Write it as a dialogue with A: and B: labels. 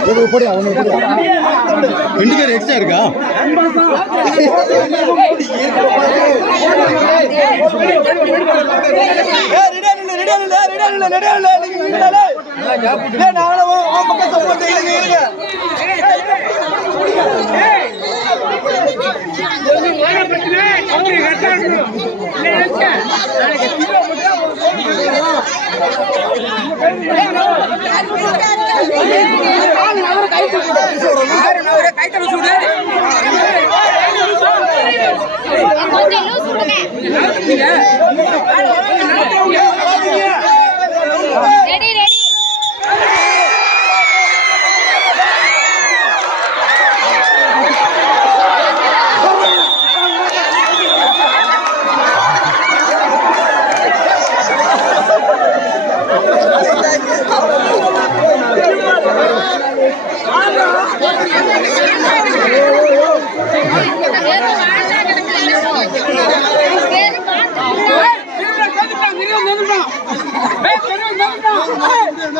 A: உங்களுக்கு போடியா உங்களுக்கு போடியா
B: ரெண்டு பேர் எக்ஸ்ட்ரா இருக்கா
C: நாங்களும் நாளைக்கு